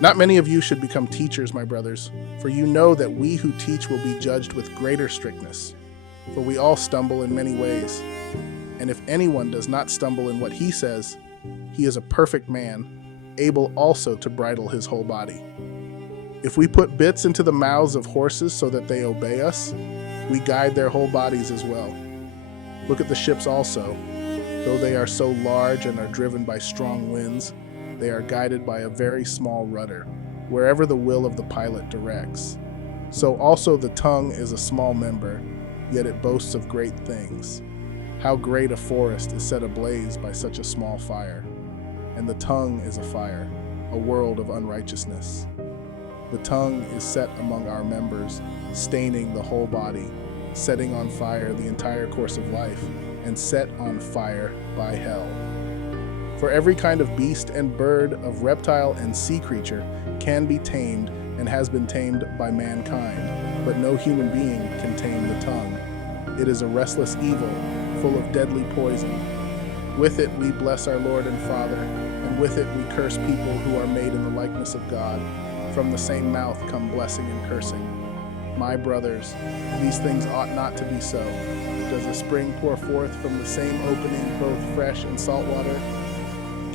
Not many of you should become teachers, my brothers, for you know that we who teach will be judged with greater strictness. For we all stumble in many ways. And if anyone does not stumble in what he says, he is a perfect man, able also to bridle his whole body. If we put bits into the mouths of horses so that they obey us, we guide their whole bodies as well. Look at the ships also. Though they are so large and are driven by strong winds, they are guided by a very small rudder, wherever the will of the pilot directs. So also the tongue is a small member, yet it boasts of great things. How great a forest is set ablaze by such a small fire. And the tongue is a fire, a world of unrighteousness. The tongue is set among our members, staining the whole body, setting on fire the entire course of life, and set on fire by hell. For every kind of beast and bird, of reptile and sea creature can be tamed and has been tamed by mankind, but no human being can tame the tongue. It is a restless evil, full of deadly poison. With it we bless our Lord and Father, and with it we curse people who are made in the likeness of God. From the same mouth come blessing and cursing. My brothers, these things ought not to be so. Does a spring pour forth from the same opening both fresh and salt water?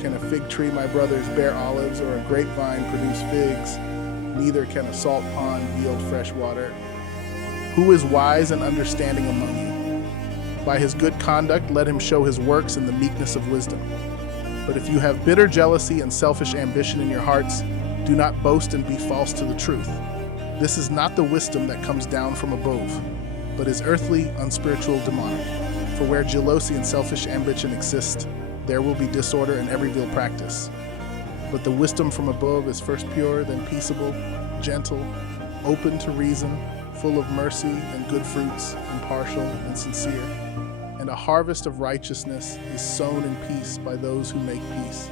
Can a fig tree, my brothers, bear olives, or a grapevine produce figs? Neither can a salt pond yield fresh water. Who is wise and understanding among you? By his good conduct let him show his works in the meekness of wisdom. But if you have bitter jealousy and selfish ambition in your hearts, do not boast and be false to the truth. This is not the wisdom that comes down from above, but is earthly, unspiritual, demonic. For where jealousy and selfish ambition exist, there will be disorder and every vile practice. But the wisdom from above is first pure, then peaceable, gentle, open to reason, full of mercy and good fruits, impartial and sincere. And a harvest of righteousness is sown in peace by those who make peace.